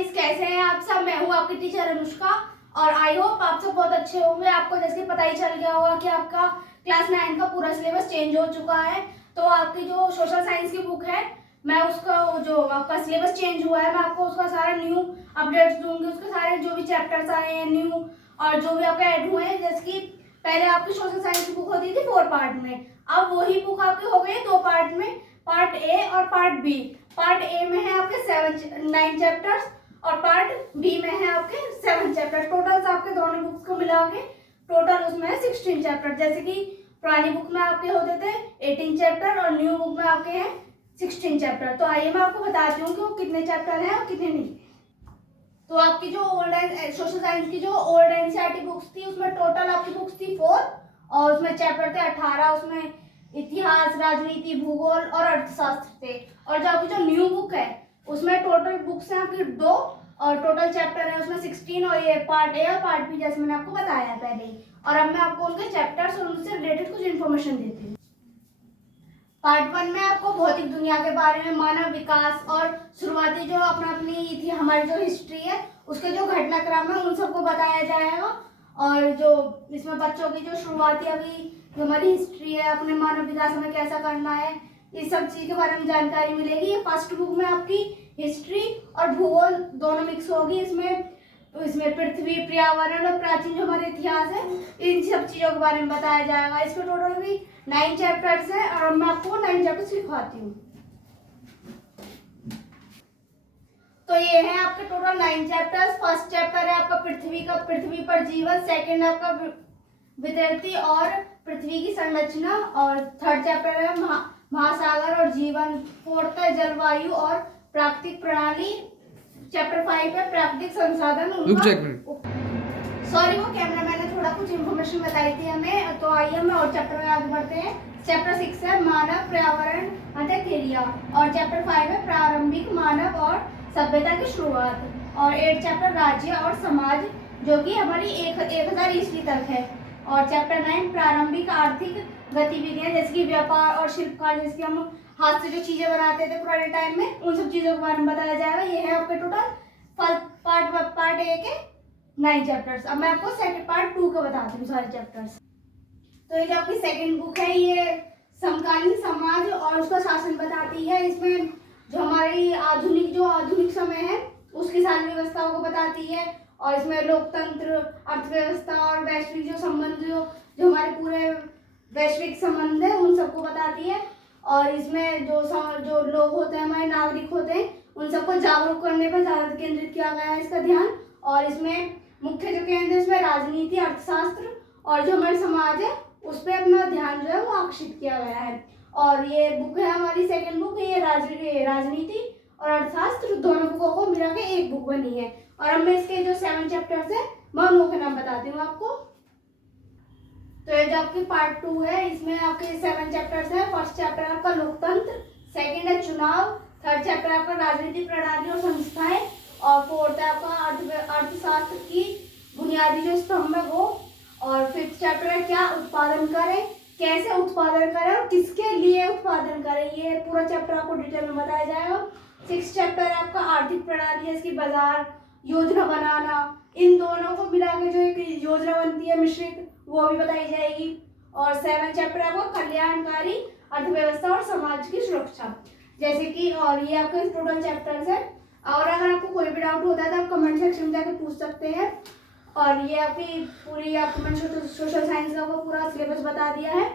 Guys, कैसे हैं आप सब। मैं हूं आपकी टीचर अनुष्का और आई होप आप सब बहुत अच्छे होंगे। आपको जैसे पता ही चल गया होगा कि आपका क्लास 9 का पूरा सिलेबस चेंज हो चुका है। तो आपकी जो सोशल साइंस की बुक है, मैं उसका जो आपका सिलेबस चेंज हुआ है, मैं आपको उसका सारा न्यू अपडेट्स दूंगी। उसके सारे जो भी चैप्टर्स आए हैं न्यू और जो भी आपके ऐड हुए हैं, जैसे कि पहले आपकी सोशल साइंस की बुक होती थी 4 पार्ट में, अब वही बुक आपकी हो गई 2 पार्ट में, पार्ट ए और पार्ट बी। पार्ट ए में है आपके 9 चैप्टर्स और पार्ट बी में है आपके 7 चैप्टर। टोटल आपके दोनों बुक्स को मिला के टोटल उसमें है 16 चैप्टर। जैसे कि पुरानी बुक में आपके होते थे 18 चैप्टर और न्यू बुक में आपके हैं 16 चैप्टर। तो आइए मैं आपको बताती हूँ कि वो कितने चैप्टर हैं और कितने नहीं। तो आपकी जो ओल्ड एंड सोशल साइंस की जो ओल्ड एनसीईआरटी बुक्स थी, उसमें टोटल आपकी बुक्स थी 4 और उसमें चैप्टर थे 18। उसमें इतिहास, राजनीति, भूगोल और अर्थशास्त्र थे। और जो आपकी जो न्यू बुक है उसमें टोटल बुक्स हैं आपकी 2 और टोटल चैप्टर है उसमें 16 और ये पार्ट ए और पार्ट बी, जैसे मैंने आपको बताया है पहले ही। और अब मैं आपको उनके चैप्टर्स और उनसे रिलेटेड कुछ इन्फॉर्मेशन देती हूँ। पार्ट 1 में आपको भौतिक दुनिया के बारे में, मानव विकास और शुरुआती जो अपनी थी हमारी जो हिस्ट्री है उसके जो घटनाक्रम है उन सबको बताया जाएगा। और जो इसमें बच्चों की जो शुरुआती अभी जो हमारी हिस्ट्री है, अपने मानव विकास में कैसा करना है, इस सब चीज के बारे में जानकारी मिलेगी। ये फर्स्ट बुक में आपकी हिस्ट्री और भूगोल दोनों मिक्स होगी। इसमें पृथ्वी, पर्यावरण और प्राचीन जो हमारे इतिहास है, इन सब चीजों के बारे में बताया जाएगा। इसके टोटल भी 9 चैप्टर्स है और मैं आपको 9 चैप्टर सिखाती हूँ। तो ये है आपके टोटल 9 चैप्टर्स। फर्स्ट चैप्टर है आपका पृथ्वी पर जीवन। सेकंड आपका वितरती और पृथ्वी की संरचना और थर्ड चैप्टर है महासागर और जीवन। फोर्थ है जलवायु और प्राकृतिक प्रणाली। चैप्टर 5 है प्राकृतिक संसाधन। सॉरी, वो कैमरामैन ने थोड़ा कुछ इन्फॉर्मेशन बताई थी हमें। तो आइए हम और चैप्टर में आगे बढ़ते हैं। चैप्टर 6 है मानव, पर्यावरण, अंतःक्रिया और चैप्टर 5 है प्रारंभिक मानव और सभ्यता की शुरुआत। और 8 चैप्टर राज्य और समाज, जो कि हमारी 1000 ईस्वी तक है। और चैप्टर 9 प्रारंभिक आर्थिक गतिविधियां, जैसे कि व्यापार और शिल्पकार, जैसे कि हम हाथ से जो चीजें बनाते थे पुराने टाइम में, उन सब चीजों के बारे में बताया जाएगा। ये है आपके टोटल पार्ट ए के 9 चैप्टर्स। अब मैं आपको सेकंड पार्ट 2 का बताती हूँ सारे चैप्टर्स। तो ये जो आपकी सेकंड बुक है, ये समकालीन समाज और उसका शासन बताती है। इसमें जो हमारी आधुनिक समय है उसकी सारी व्यवस्थाओं को बताती है। और इसमें लोकतंत्र, अर्थव्यवस्था और वैश्विक जो संबंध जो हमारे पूरे वैश्विक संबंध है उन सबको बताती है। और इसमें जो लोग होते हैं, हमारे नागरिक होते हैं, उन सबको जागरूक करने पर ज्यादा केंद्रित किया गया है इसका ध्यान। और इसमें मुख्य जो केंद्र है इसमें राजनीति, अर्थशास्त्र और जो हमारे समाज है उस पर अपना ध्यान जो है वो आकर्षित किया गया है। और ये बुक है हमारी सेकंड बुक, ये राजनीति और अर्थशास्त्र दोनों बुकों को मिला के एक बुक बनी है। और अब मैं इसके जो 7 चैप्टर्स है मैं उनके नाम बताती हूँ आपको। तो ये जो आपकी पार्ट 2 है, इसमें आपके 7 चैप्टर्स है। फर्स्ट चैप्टर आपका लोकतंत्र, सेकंड है चुनाव, थर्ड चैप्टर आपका राजनीतिक प्रणाली और संस्थाएं, और फोर्थ है आपका अर्थशास्त्र की बुनियादी जो स्तंभ है वो, और फिफ्थ चैप्टर है क्या उत्पादन करें, कैसे उत्पादन करें और किसके लिए उत्पादन करें, ये पूरा चैप्टर आपको डिटेल में बताया जाएगा। 6 चैप्टर है आपका आर्थिक प्रणाली, इसकी बाजार योजना बनाना, इन दोनों को मिला के जो एक योजना बनती है मिश्रित, वो भी बताई जाएगी। और 7 चैप्टर आपका कल्याणकारी अर्थव्यवस्था और समाज की सुरक्षा, जैसे कि, और ये आपके टोटल चैप्टर्स है। और अगर आपको कोई भी डाउट होता है तो आप कमेंट सेक्शन में जाकर पूछ सकते हैं। और ये आपकी पूरी आपको मैंने सोशल साइंस का वो पूरा सिलेबस बता दिया है।